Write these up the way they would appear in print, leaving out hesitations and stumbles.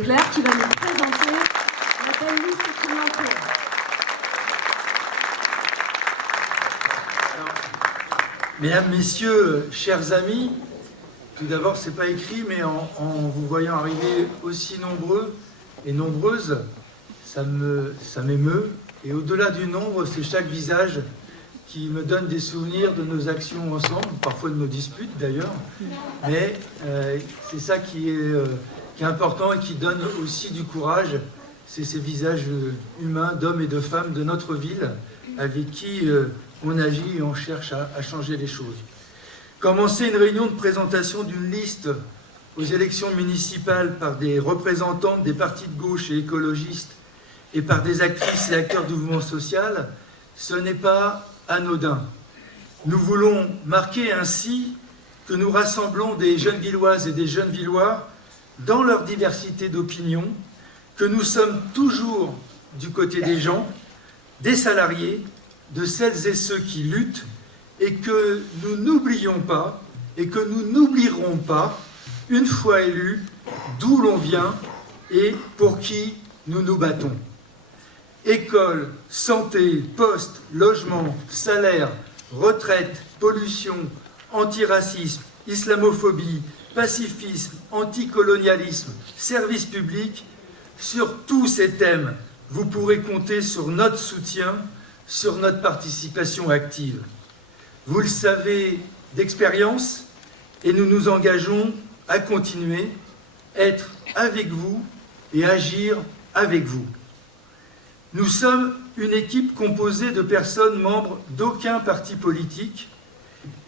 Leclerc qui va nous présenter la belle liste clientèle. Mesdames, Messieurs, chers amis, tout d'abord, c'est pas écrit, mais en vous voyant arriver aussi nombreux et nombreuses, ça m'émeut. Et au-delà du nombre, c'est chaque visage qui me donne des souvenirs de nos actions ensemble, parfois de nos disputes d'ailleurs. Mais c'est ça qui est important et qui donne aussi du courage. C'est ces visages humains d'hommes et de femmes de notre ville avec qui on agit et on cherche à changer les choses. Commencer une réunion de présentation d'une liste aux élections municipales par des représentantes des partis de gauche et écologistes et par des actrices et acteurs du mouvement social, ce n'est pas anodin. Nous voulons marquer ainsi que nous rassemblons des jeunes Villoises et des jeunes Villois dans leur diversité d'opinions, que nous sommes toujours du côté des gens, des salariés, de celles et ceux qui luttent, et que nous n'oublions pas, et que nous n'oublierons pas, une fois élus, d'où l'on vient et pour qui nous nous battons. École, santé, poste, logement, salaire, retraite, pollution, antiracisme, islamophobie, pacifisme, anticolonialisme, service public, sur tous ces thèmes, vous pourrez compter sur notre soutien, sur notre participation active. Vous le savez d'expérience, et nous nous engageons à continuer, être avec vous et agir avec vous. Nous sommes une équipe composée de personnes membres d'aucun parti politique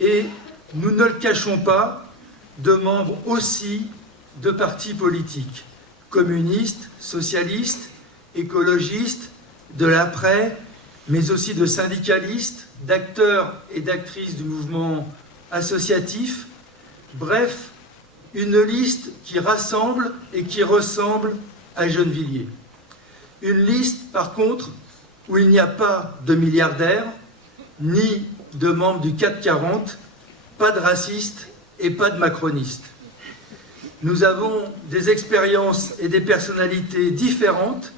et nous ne le cachons pas, de membres aussi de partis politiques, communistes, socialistes, écologistes, de l'après, mais aussi de syndicalistes, d'acteurs et d'actrices du mouvement associatif. Bref, une liste qui rassemble et qui ressemble à Gennevilliers. Une liste, par contre, où il n'y a pas de milliardaires, ni de membres du CAC 40, pas de racistes et pas de macronistes. Nous avons des expériences et des personnalités différentes,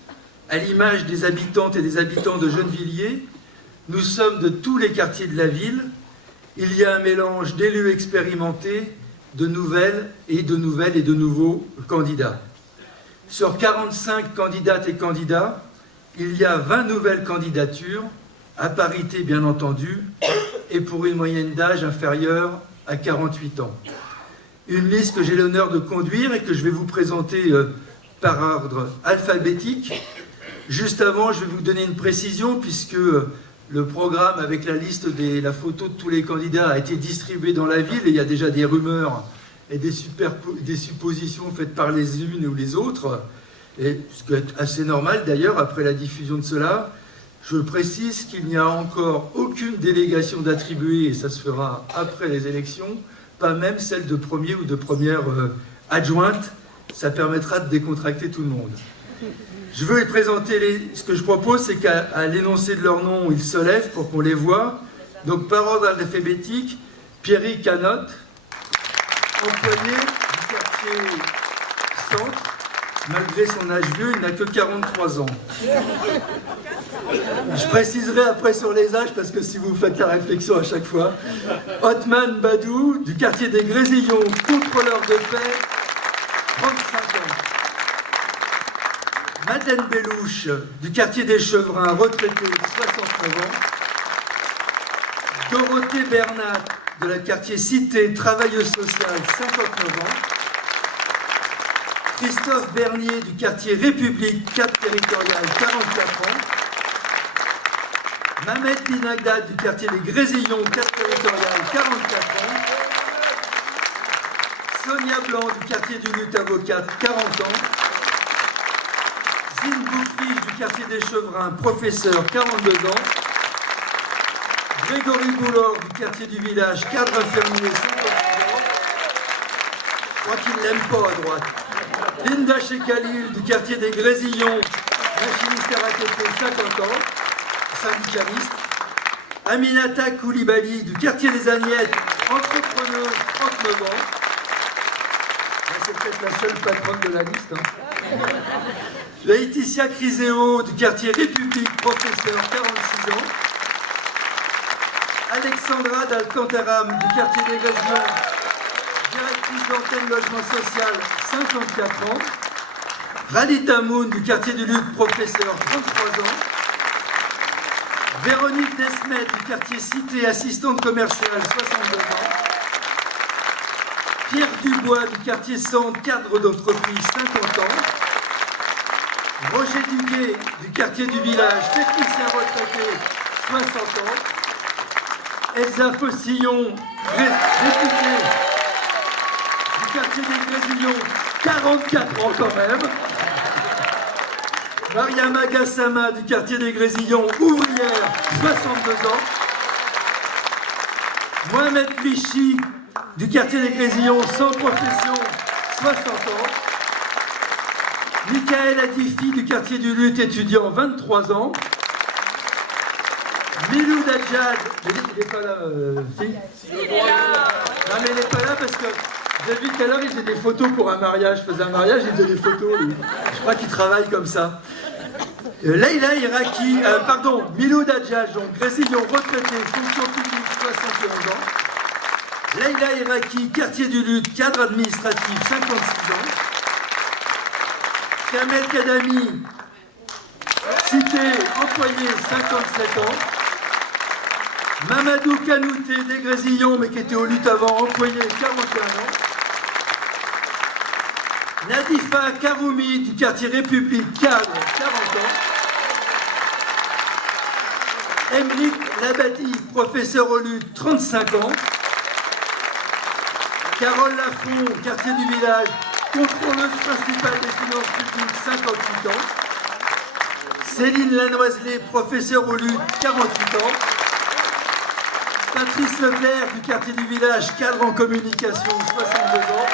à l'image des habitantes et des habitants de Gennevilliers. Nous sommes de tous les quartiers de la ville. Il y a un mélange d'élus expérimentés, de nouvelles et de nouveaux candidats. Sur 45 candidates et candidats, il y a 20 nouvelles candidatures, à parité bien entendu, et pour une moyenne d'âge inférieure à 48 ans. Une liste que j'ai l'honneur de conduire et que je vais vous présenter par ordre alphabétique. Juste avant, je vais vous donner une précision, puisque le programme avec la liste la photo de tous les candidats a été distribué dans la ville, et il y a déjà des rumeurs et des suppositions faites par les unes ou les autres, et ce qui est assez normal d'ailleurs après la diffusion de cela. Je précise qu'il n'y a encore aucune délégation d'attribuer, et ça se fera après les élections, pas même celle de premier ou de première adjointe. Ça permettra de décontracter tout le monde. Je veux les présenter, ce que je propose, c'est qu'à l'énoncé de leur nom, ils se lèvent pour qu'on les voit. Donc par ordre alphabétique, Pierry Canotte, employé du quartier Centre. Malgré son âge vieux, il n'a que 43 ans. Je préciserai après sur les âges, parce que si vous faites la réflexion à chaque fois. Othman Badou, du quartier des Grésillons, contrôleur de paix, 35 ans. Madeleine Bellouche, du quartier des Chevrins, retraitée, 69 ans. Dorothée Bernat, de la quartier Cité, travailleuse sociale, 59 ans. Christophe Bernier, du quartier République, Cap Territorial, 44 ans. Mamet Binagdad, du quartier des Grésillons, Cap Territorial, 44 ans. Sonia Blanc, du quartier du Lutte Avocate, 40 ans. Zine Bouffiche, du quartier des Chevrins, professeur, 42 ans. Grégory Boulard, du quartier du Village, cadre infirmier, 56 ans. Je crois qu'il ne l'aime pas à droite. Linda Chekhalil, du quartier des Grésillons, machiniste RATP, 50 ans, syndicaliste. Aminata Koulibaly, du quartier des Agnettes, entrepreneuse, 39 ans. C'est peut-être la seule patronne de la liste. Laetitia Criseo du quartier République, professeur, 46 ans. Alexandra d'Alcantaram du quartier des Grésillons, directrice d'antenne logement social, 54 ans. Ralita Moon du quartier du Luc, professeur, 33 ans. Véronique Desmet du quartier Cité, assistante commerciale, 62 ans. Pierre Dubois du quartier Centre, cadre d'entreprise, 50 ans. Roger Duguet du quartier du village, technicien retraité, 60 ans. Elsa Fossillon, députée du quartier des Grésillons, 44 ans quand même. Mariama Gassama du quartier des Grésillons, ouvrière, 62 ans. Mohamed Vichy du quartier des Grésillons, sans profession, 60 ans. Michael Adifi du quartier du Luth, étudiant, 23 ans. Milou Dajjad, il n'est pas là, si. Non mais il n'est pas là parce que j'ai vu tout à l'heure, il faisait des photos pour un mariage. Je faisais un mariage, il faisait des photos. Lui. Je crois qu'il travaille comme ça. Leïla Iraki, Milou Dajjad, donc Grésillon, retraité, fonction publique, 71 ans. Leïla Iraki, quartier du Luth, cadre administratif, 56 ans. Kamel Kadami, cité, employé, 57 ans. Mamadou Kanouté des Grésillons, mais qui était au Luth avant, employé, 41 ans. Nadifa Karoumi du quartier République, cadre, 40 ans. Emric Labadi, professeur au Luth, 35 ans. Carole Lafont, quartier du village, contrôleuse principale des finances publiques, 58 ans. Céline Lanoiselet, professeur au Luth, 48 ans. Patrice Leclerc du quartier du village, cadre en communication, 62 ans.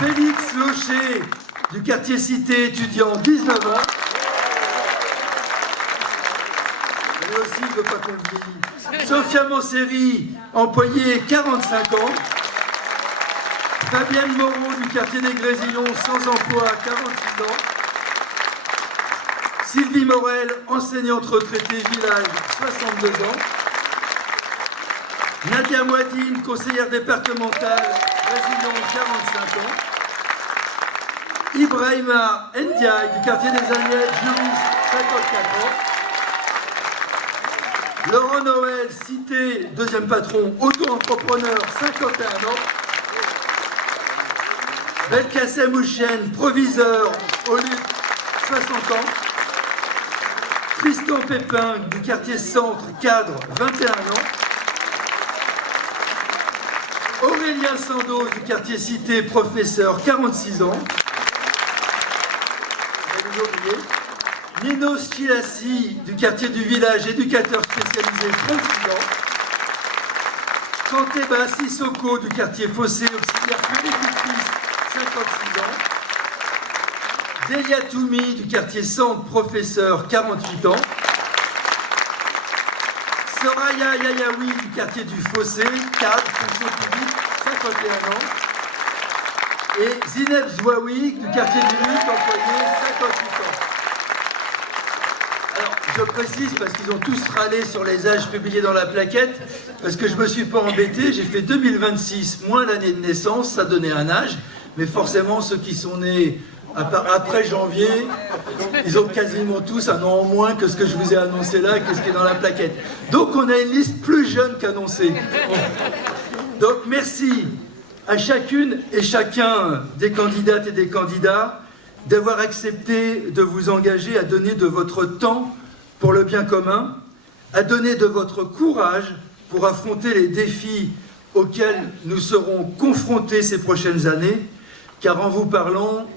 Félix Locher du quartier Cité, étudiant, 19 ans. Lui aussi, il ne veut pas qu'on le dise. Sophia Mosseri, employée, 45 ans. Fabienne Moreau du quartier des Grésillons, sans emploi, 46 ans. Sylvie Morel, enseignante retraitée, village, 62 ans. Nadia Mouadine, conseillère départementale, Grésillons, 45 ans. Ibrahima Ndiaye du quartier des Agnettes, juriste, 54 ans. Laurent Noël, cité, deuxième patron, auto-entrepreneur, 51 ans. Belkacem Houchen, proviseur, au Luth, 60 ans. Tristan Pépin du quartier Centre, cadre, 21 ans. Aurélien Sandoz du quartier Cité, professeur, 46 ans. Nino Schilassi du quartier du village, éducateur spécialisé, 36 ans. Kanteba Sissoko du quartier Fossé, auxiliaire puéricultrice, 56 ans. Delia Toumi du quartier Centre, professeur, 48 ans. Soraya Yayaoui du quartier du Fossé, cadre, fonction publique, 51 ans. Et Zineb Zouaoui du quartier du Luth, employé, 58 ans. Alors, je précise parce qu'ils ont tous râlé sur les âges publiés dans la plaquette, parce que je ne me suis pas embêté, j'ai fait 2026 moins l'année de naissance, ça donnait un âge, mais forcément ceux qui sont nés après janvier, ils ont quasiment tous un an en moins que ce que je vous ai annoncé là, que ce qui est dans la plaquette. Donc on a une liste plus jeune qu'annoncée. Donc merci à chacune et chacun des candidates et des candidats d'avoir accepté de vous engager à donner de votre temps pour le bien commun, à donner de votre courage pour affronter les défis auxquels nous serons confrontés ces prochaines années, car en vous parlant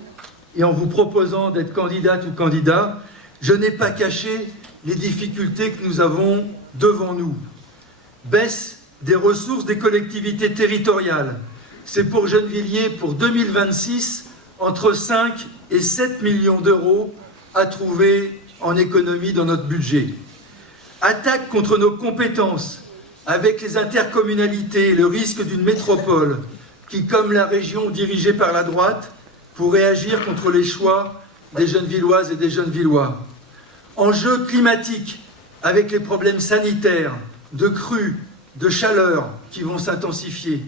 et en vous proposant d'être candidate ou candidat, je n'ai pas caché les difficultés que nous avons devant nous. Baisse des ressources des collectivités territoriales. C'est pour Gennevilliers, pour 2026, entre 5 et 7 millions d'euros à trouver en économie dans notre budget. Attaque contre nos compétences, avec les intercommunalités et le risque d'une métropole qui, comme la région dirigée par la droite, pourrait agir contre les choix des Gennevilloises et des Gennevillois. Enjeux climatiques avec les problèmes sanitaires, de crues, de chaleur qui vont s'intensifier.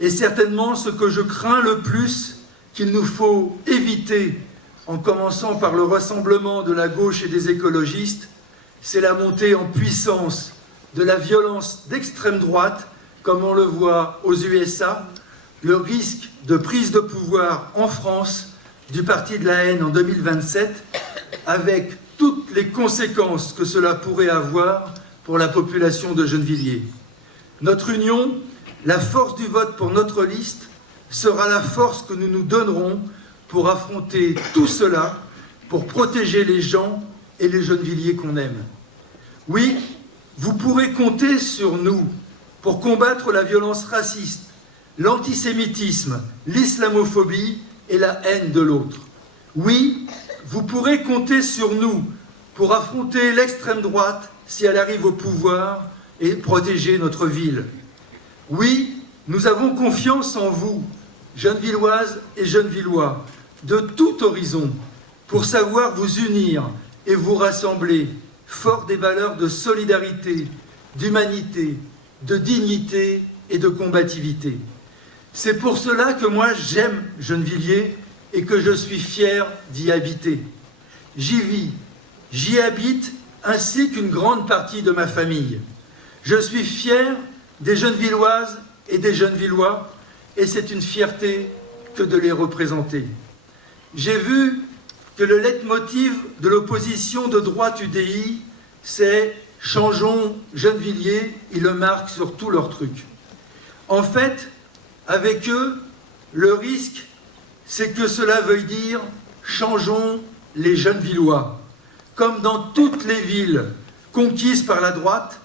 Et certainement ce que je crains le plus qu'il nous faut éviter, en commençant par le rassemblement de la gauche et des écologistes, c'est la montée en puissance de la violence d'extrême droite, comme on le voit aux USA, le risque de prise de pouvoir en France du Parti de la haine en 2027, avec toutes les conséquences que cela pourrait avoir pour la population de Gennevilliers. Notre union, la force du vote pour notre liste, sera la force que nous nous donnerons pour affronter tout cela, pour protéger les gens et les Gennevilliers qu'on aime. Oui, vous pourrez compter sur nous pour combattre la violence raciste, l'antisémitisme, l'islamophobie et la haine de l'autre. Oui, vous pourrez compter sur nous pour affronter l'extrême droite si elle arrive au pouvoir et protéger notre ville. Oui, nous avons confiance en vous, Gennevilloises et Gennevillois, de tout horizon, pour savoir vous unir et vous rassembler, forts des valeurs de solidarité, d'humanité, de dignité et de combativité. C'est pour cela que moi j'aime Gennevilliers et que je suis fier d'y habiter. J'y vis, j'y habite, ainsi qu'une grande partie de ma famille. Je suis fier des Gennevilloises et des Gennevillois, et c'est une fierté que de les représenter. J'ai vu que le leitmotiv de l'opposition de droite UDI, c'est « Changeons Gennevilliers », ils le marquent sur tous leurs trucs. En fait, avec eux, le risque, c'est que cela veuille dire « Changeons les Gennevillois ». Comme dans toutes les villes conquises par la droite,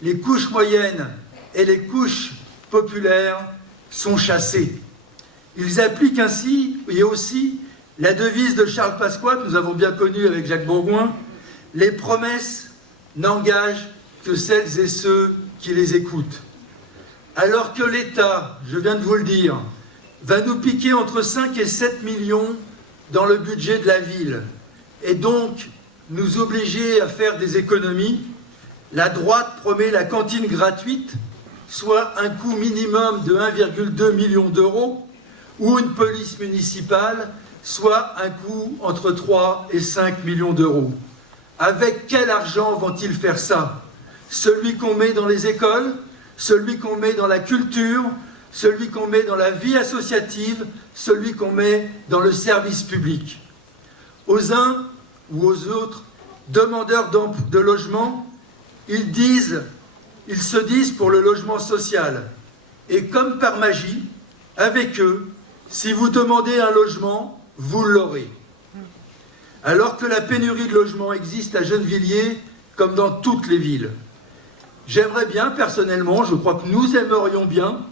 les couches moyennes et les couches populaires sont chassées. Ils appliquent ainsi, et aussi, la devise de Charles Pasqua, que nous avons bien connue avec Jacques Bourgoin, « Les promesses n'engagent que celles et ceux qui les écoutent ». Alors que l'État, je viens de vous le dire, va nous piquer entre 5 et 7 millions dans le budget de la ville, et donc nous obliger à faire des économies, la droite promet la cantine gratuite, soit un coût minimum de 1,2 million d'euros, ou une police municipale, soit un coût entre 3 et 5 millions d'euros. Avec quel argent vont-ils faire ça? Celui qu'on met dans les écoles, celui qu'on met dans la culture, celui qu'on met dans la vie associative, celui qu'on met dans le service public. Aux uns ou aux autres demandeurs de logement, ils se disent pour le logement social. Et comme par magie, avec eux, si vous demandez un logement, vous l'aurez. Alors que la pénurie de logements existe à Gennevilliers comme dans toutes les villes. J'aimerais bien, personnellement, je crois que nous aimerions bien,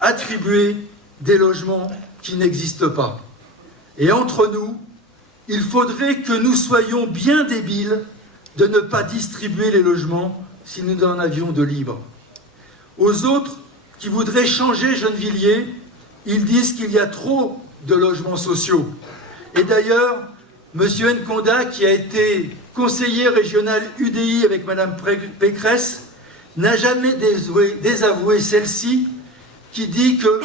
attribuer des logements qui n'existent pas. Et entre nous, il faudrait que nous soyons bien débiles de ne pas distribuer les logements si nous en avions de libres. Aux autres qui voudraient changer Gennevilliers, ils disent qu'il y a trop de logements sociaux. Et d'ailleurs, M. Nkonda, qui a été conseiller régional UDI avec Mme Pécresse, n'a jamais désavoué celle-ci, qui dit que,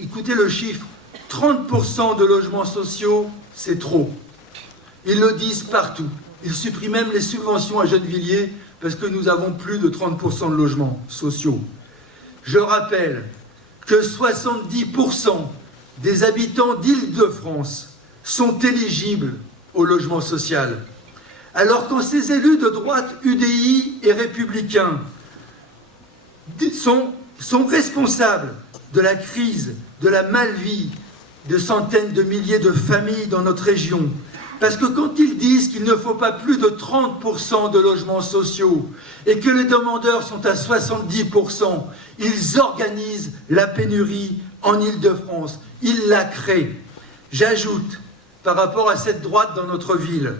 écoutez le chiffre, 30% de logements sociaux, c'est trop. Ils le disent partout. Ils suppriment même les subventions à Gennevilliers parce que nous avons plus de 30% de logements sociaux. Je rappelle que 70% des habitants d'Île-de-France sont éligibles au logement social. Alors quand ces élus de droite UDI et républicains sont responsables de la crise, de la mal-vie de centaines de milliers de familles dans notre région, parce que quand ils disent qu'il ne faut pas plus de 30% de logements sociaux et que les demandeurs sont à 70%, ils organisent la pénurie en Île-de-France. Ils la créent. J'ajoute, par rapport à cette droite dans notre ville,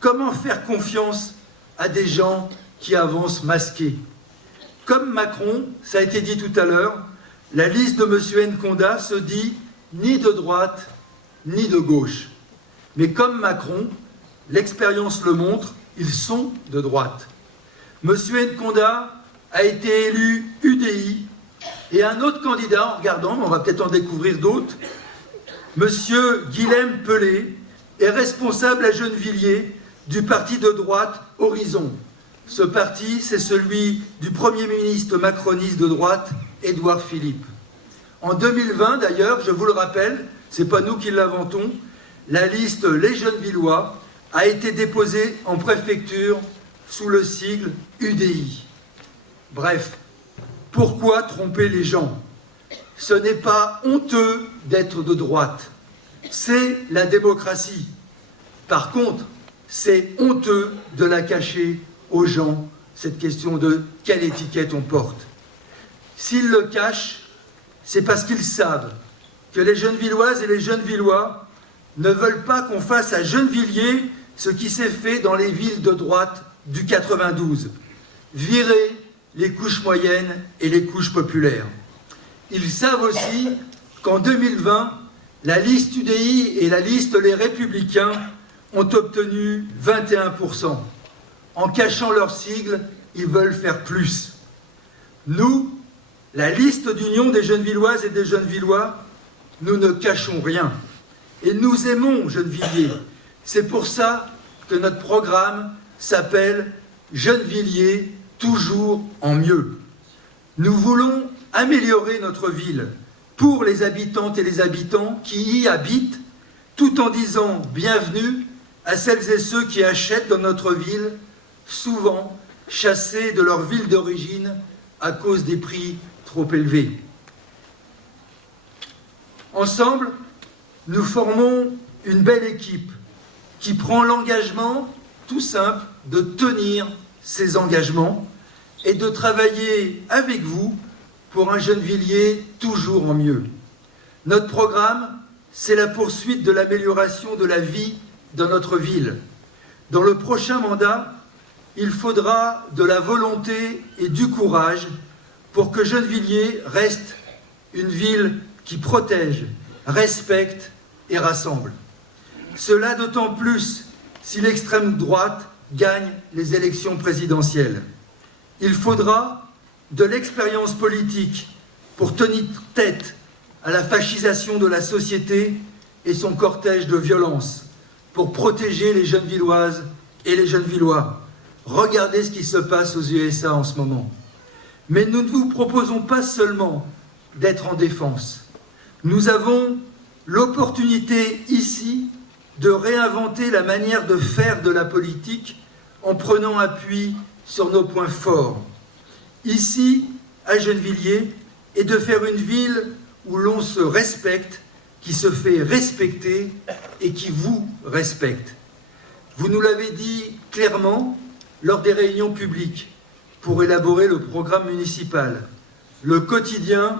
comment faire confiance à des gens qui avancent masqués? Comme Macron, ça a été dit tout à l'heure, la liste de M. Nkonda se dit ni de droite ni de gauche. Mais comme Macron, l'expérience le montre, ils sont de droite. Monsieur Nkonda a été élu UDI et un autre candidat, en regardant, mais on va peut-être en découvrir d'autres, Monsieur Guilhem Pelé est responsable à Gennevilliers du parti de droite Horizon. Ce parti, c'est celui du Premier ministre macroniste de droite, Édouard Philippe. En 2020, d'ailleurs, je vous le rappelle, ce n'est pas nous qui l'inventons, la liste Les Gennevillois a été déposée en préfecture sous le sigle UDI. Bref, pourquoi tromper les gens? Ce n'est pas honteux d'être de droite, c'est la démocratie. Par contre, c'est honteux de la cacher aux gens, cette question de quelle étiquette on porte. S'ils le cachent, c'est parce qu'ils savent que les Gennevilloises et les Gennevillois ne veulent pas qu'on fasse à Gennevilliers ce qui s'est fait dans les villes de droite du 92, virer les couches moyennes et les couches populaires. Ils savent aussi qu'en 2020, la liste UDI et la liste Les Républicains ont obtenu 21%. En cachant leur sigle, ils veulent faire plus. Nous, la liste d'union des Gennevilloises et des Gennevillois, nous ne cachons rien. Et nous aimons Gennevilliers. C'est pour ça que notre programme s'appelle Gennevilliers, toujours en mieux. Nous voulons améliorer notre ville pour les habitantes et les habitants qui y habitent, tout en disant bienvenue à celles et ceux qui achètent dans notre ville, souvent chassés de leur ville d'origine à cause des prix trop élevés. Ensemble, nous formons une belle équipe qui prend l'engagement, tout simple, de tenir ses engagements et de travailler avec vous pour un Gennevilliers toujours en mieux. Notre programme, c'est la poursuite de l'amélioration de la vie dans notre ville. Dans le prochain mandat, il faudra de la volonté et du courage pour que Gennevilliers reste une ville qui protège, respecte et rassemble. Cela d'autant plus si l'extrême droite gagne les élections présidentielles. Il faudra de l'expérience politique pour tenir tête à la fascisation de la société et son cortège de violence, pour protéger les Gennevilloises et les Gennevillois. Regardez ce qui se passe aux USA en ce moment. Mais nous ne vous proposons pas seulement d'être en défense. Nous avons l'opportunité ici de réinventer la manière de faire de la politique en prenant appui sur nos points forts. Ici, à Gennevilliers, et de faire une ville où l'on se respecte, qui se fait respecter et qui vous respecte. Vous nous l'avez dit clairement lors des réunions publiques pour élaborer le programme municipal. Le quotidien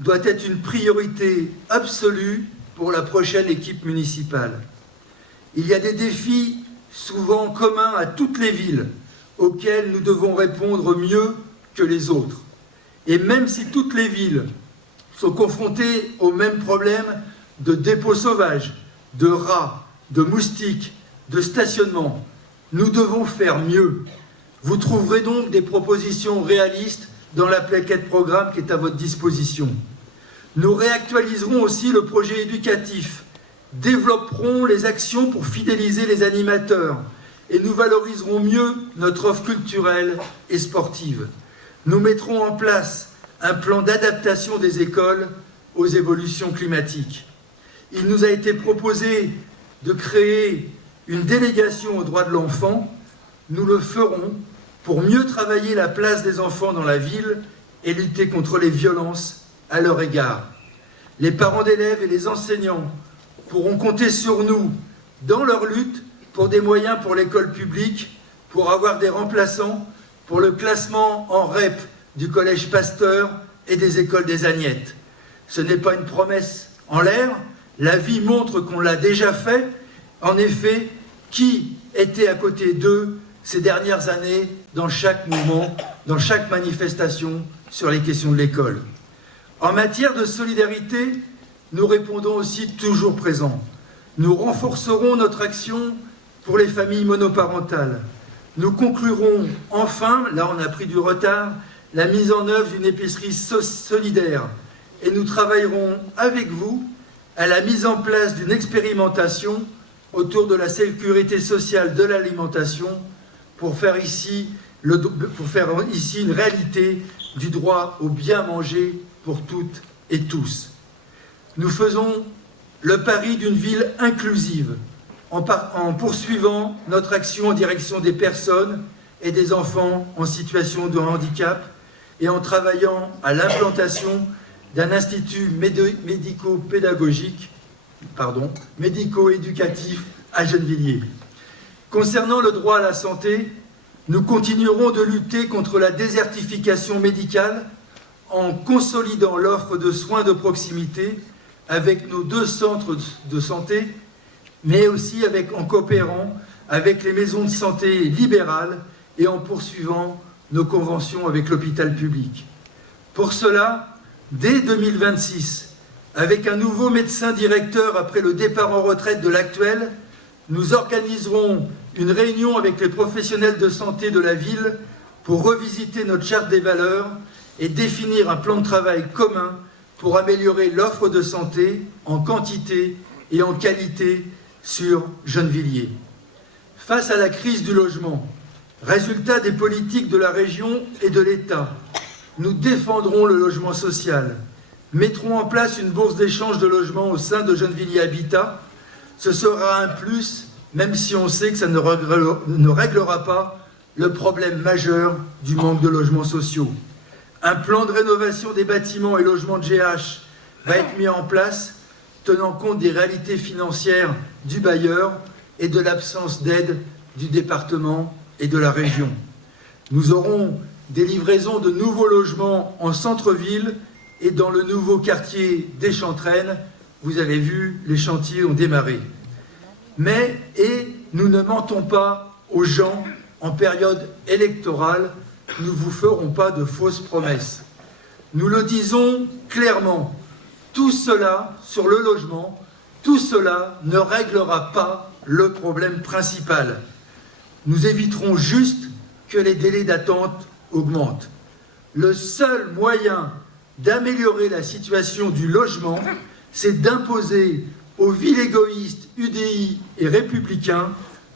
doit être une priorité absolue pour la prochaine équipe municipale. Il y a des défis souvent communs à toutes les villes auxquels nous devons répondre mieux que les autres. Et même si toutes les villes sont confrontées au même problème de dépôts sauvages, de rats, de moustiques, de stationnement, nous devons faire mieux. Vous trouverez donc des propositions réalistes dans la plaquette programme qui est à votre disposition. Nous réactualiserons aussi le projet éducatif, développerons les actions pour fidéliser les animateurs et nous valoriserons mieux notre offre culturelle et sportive. Nous mettrons en place un plan d'adaptation des écoles aux évolutions climatiques. Il nous a été proposé de créer une délégation aux droits de l'enfant. Nous le ferons pour mieux travailler la place des enfants dans la ville et lutter contre les violences à leur égard. Les parents d'élèves et les enseignants pourront compter sur nous dans leur lutte pour des moyens pour l'école publique, pour avoir des remplaçants, pour le classement en REP du Collège Pasteur et des écoles des Agnettes. Ce n'est pas une promesse en l'air, la vie montre qu'on l'a déjà fait. En effet, qui était à côté d'eux ces dernières années dans chaque mouvement, dans chaque manifestation sur les questions de l'école? En matière de solidarité, nous répondons aussi toujours présents. Nous renforcerons notre action pour les familles monoparentales. Nous conclurons enfin, là on a pris du retard, la mise en œuvre d'une épicerie solidaire et nous travaillerons avec vous à la mise en place d'une expérimentation autour de la sécurité sociale de l'alimentation pour faire ici une réalité du droit au bien manger pour toutes et tous. Nous faisons le pari d'une ville inclusive en poursuivant notre action en direction des personnes et des enfants en situation de handicap et en travaillant à l'implantation d'un institut médico-éducatif à Gennevilliers. Concernant le droit à la santé, nous continuerons de lutter contre la désertification médicale en consolidant l'offre de soins de proximité avec nos 2 centres de santé, mais aussi en coopérant avec les maisons de santé libérales et en poursuivant nos conventions avec l'hôpital public. Pour cela, dès 2026, avec un nouveau médecin directeur après le départ en retraite de l'actuel, nous organiserons une réunion avec les professionnels de santé de la ville pour revisiter notre charte des valeurs et définir un plan de travail commun pour améliorer l'offre de santé en quantité et en qualité sur Gennevilliers. Face à la crise du logement, résultat des politiques de la région et de l'État, nous défendrons le logement social, mettrons en place une bourse d'échange de logements au sein de Gennevilliers Habitat. Ce sera un plus, même si on sait que ça ne réglera pas le problème majeur du manque de logements sociaux. Un plan de rénovation des bâtiments et logements de GH va être mis en place, tenant compte des réalités financières du bailleur et de l'absence d'aide du département et de la région. Nous aurons des livraisons de nouveaux logements en centre-ville et dans le nouveau quartier des Chantraines. Vous avez vu, les chantiers ont démarré. Et nous ne mentons pas aux gens en période électorale, nous ne vous ferons pas de fausses promesses. Nous le disons clairement, tout cela sur le logement, tout cela ne réglera pas le problème principal. Nous éviterons juste que les délais d'attente augmentent. Le seul moyen d'améliorer la situation du logement, c'est d'imposer aux villes égoïstes, UDI et républicains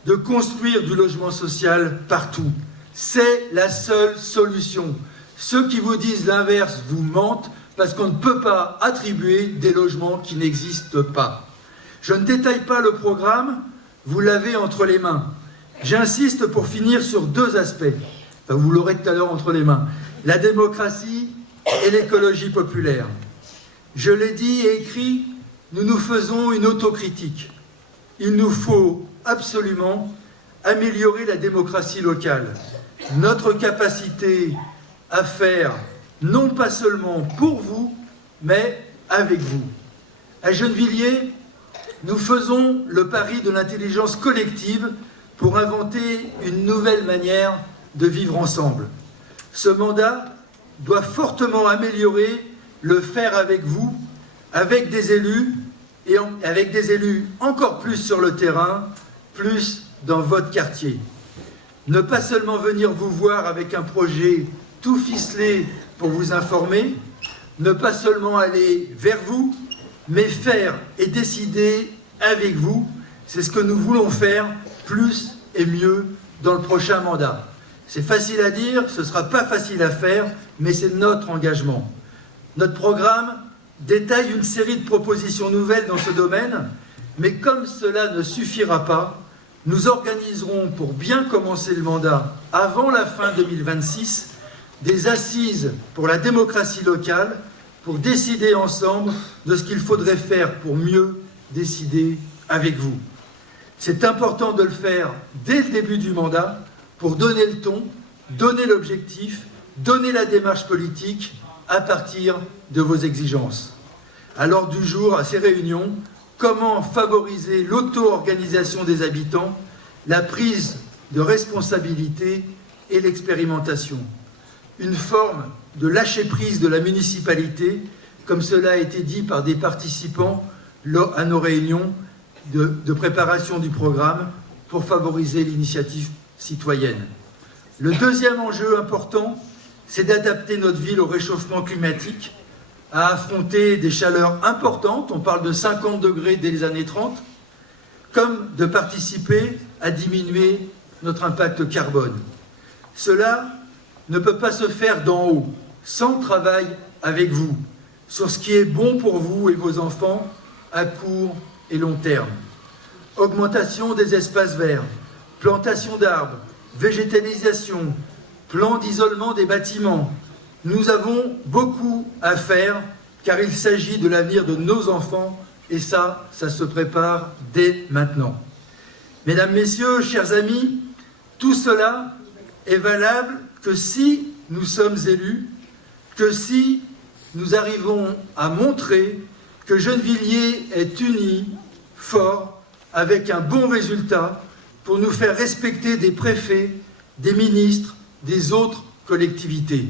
de construire du logement social partout. C'est la seule solution. Ceux qui vous disent l'inverse vous mentent parce qu'on ne peut pas attribuer des logements qui n'existent pas. Je ne détaille pas le programme, vous l'avez entre les mains. J'insiste pour finir sur 2 aspects. Enfin, vous l'aurez tout à l'heure entre les mains. La démocratie et l'écologie populaire. Je l'ai dit et écrit, nous nous faisons une autocritique. Il nous faut absolument améliorer la démocratie locale. Notre capacité à faire, non pas seulement pour vous, mais avec vous. À Gennevilliers, nous faisons le pari de l'intelligence collective pour inventer une nouvelle manière de vivre ensemble. Ce mandat doit fortement améliorer le faire avec vous, avec des élus, et avec des élus encore plus sur le terrain, plus dans votre quartier. Ne pas seulement venir vous voir avec un projet tout ficelé pour vous informer, ne pas seulement aller vers vous, mais faire et décider avec vous. C'est ce que nous voulons faire plus et mieux dans le prochain mandat. C'est facile à dire, ce ne sera pas facile à faire, mais c'est notre engagement. Notre programme détaille une série de propositions nouvelles dans ce domaine, mais comme cela ne suffira pas, nous organiserons pour bien commencer le mandat avant la fin 2026 des assises pour la démocratie locale pour décider ensemble de ce qu'il faudrait faire pour mieux décider avec vous. C'est important de le faire dès le début du mandat pour donner le ton, donner l'objectif, donner la démarche politique à partir de vos exigences. À l'ordre du jour, à ces réunions, comment favoriser l'auto-organisation des habitants, la prise de responsabilité et l'expérimentation. Une forme de lâcher-prise de la municipalité, comme cela a été dit par des participants à nos réunions, de préparation du programme pour favoriser l'initiative citoyenne. Le deuxième enjeu important, c'est d'adapter notre ville au réchauffement climatique, à affronter des chaleurs importantes, on parle de 50 degrés dès les années 30, comme de participer à diminuer notre impact carbone. Cela ne peut pas se faire d'en haut, sans travail avec vous, sur ce qui est bon pour vous et vos enfants à court et long terme. Augmentation des espaces verts, plantation d'arbres, végétalisation, plan d'isolement des bâtiments. Nous avons beaucoup à faire car il s'agit de l'avenir de nos enfants et ça se prépare dès maintenant. Mesdames, Messieurs, chers amis, tout cela est valable que si nous sommes élus, que si nous arrivons à montrer que Gennevilliers est uni, fort, avec un bon résultat pour nous faire respecter des préfets, des ministres, des autres collectivités.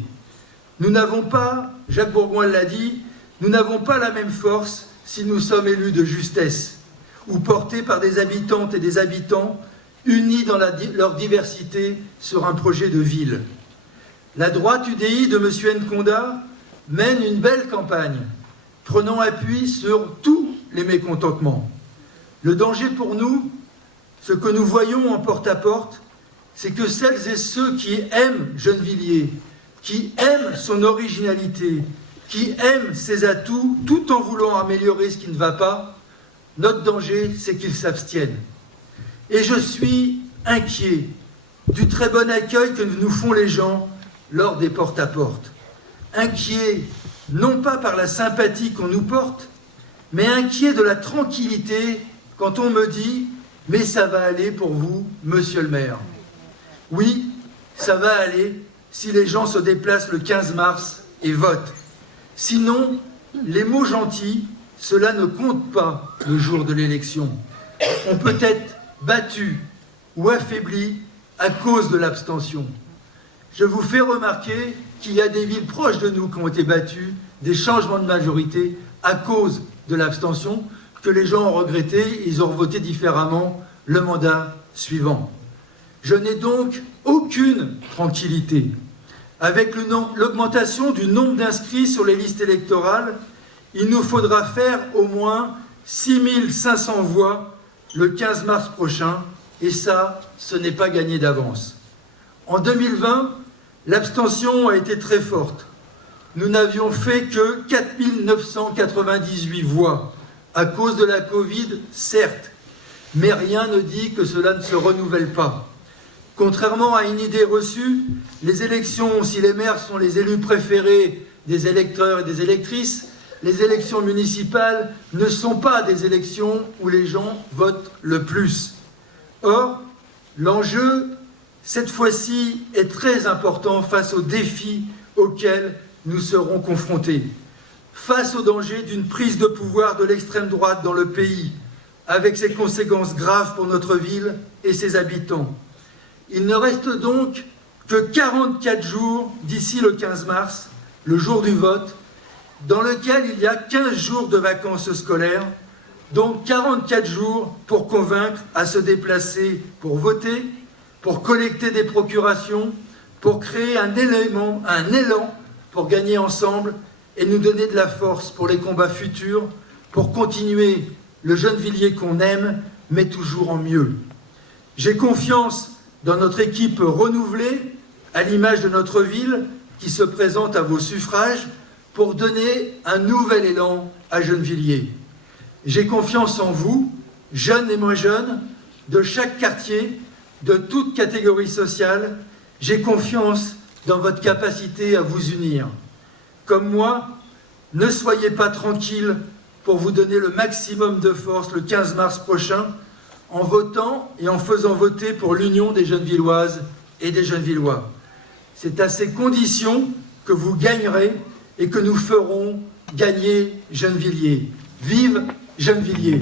Nous n'avons pas, Jacques Bourgoin l'a dit, nous n'avons pas la même force si nous sommes élus de justesse ou portés par des habitantes et des habitants unis dans leur diversité sur un projet de ville. La droite UDI de M. Nkonda mène une belle campagne, prenant appui sur tous les mécontentements. Le danger pour nous, ce que nous voyons en porte-à-porte, c'est que celles et ceux qui aiment Gennevilliers, qui aiment son originalité, qui aiment ses atouts, tout en voulant améliorer ce qui ne va pas, notre danger, c'est qu'ils s'abstiennent. Et je suis inquiet du très bon accueil que nous font les gens lors des porte-à-porte. Inquiet, non pas par la sympathie qu'on nous porte, mais inquiet de la tranquillité quand on me dit « mais ça va aller pour vous, monsieur le maire ». Oui, ça va aller si les gens se déplacent le 15 mars et votent. Sinon, les mots gentils, cela ne compte pas le jour de l'élection. On peut être battu ou affaibli à cause de l'abstention. Je vous fais remarquer qu'il y a des villes proches de nous qui ont été battues, des changements de majorité à cause de l'abstention, que les gens ont regretté, ils ont voté différemment le mandat suivant. Je n'ai donc aucune tranquillité. Avec l'augmentation du nombre d'inscrits sur les listes électorales, il nous faudra faire au moins 6500 voix le 15 mars prochain, et ça, ce n'est pas gagné d'avance. En 2020, l'abstention a été très forte. Nous n'avions fait que 4998 voix, à cause de la Covid, certes, mais rien ne dit que cela ne se renouvelle pas. Contrairement à une idée reçue, les élections, si les maires sont les élus préférés des électeurs et des électrices, les élections municipales ne sont pas des élections où les gens votent le plus. Or, l'enjeu, cette fois-ci, est très important face aux défis auxquels nous serons confrontés. Face au danger d'une prise de pouvoir de l'extrême droite dans le pays, avec ses conséquences graves pour notre ville et ses habitants. Il ne reste donc que 44 jours d'ici le 15 mars, le jour du vote, dans lequel il y a 15 jours de vacances scolaires, donc 44 jours pour convaincre à se déplacer pour voter, pour collecter des procurations, pour créer un élan pour gagner ensemble et nous donner de la force pour les combats futurs, pour continuer le Gennevilliers qu'on aime, mais toujours en mieux. J'ai confiance dans notre équipe renouvelée, à l'image de notre ville, qui se présente à vos suffrages, pour donner un nouvel élan à Gennevilliers. J'ai confiance en vous, jeunes et moins jeunes, de chaque quartier, de toute catégorie sociale. J'ai confiance dans votre capacité à vous unir. Comme moi, ne soyez pas tranquilles pour vous donner le maximum de force le 15 mars prochain, en votant et en faisant voter pour l'union des Gennevilloises et des Gennevillois. C'est à ces conditions que vous gagnerez et que nous ferons gagner Gennevilliers. Vive Gennevilliers!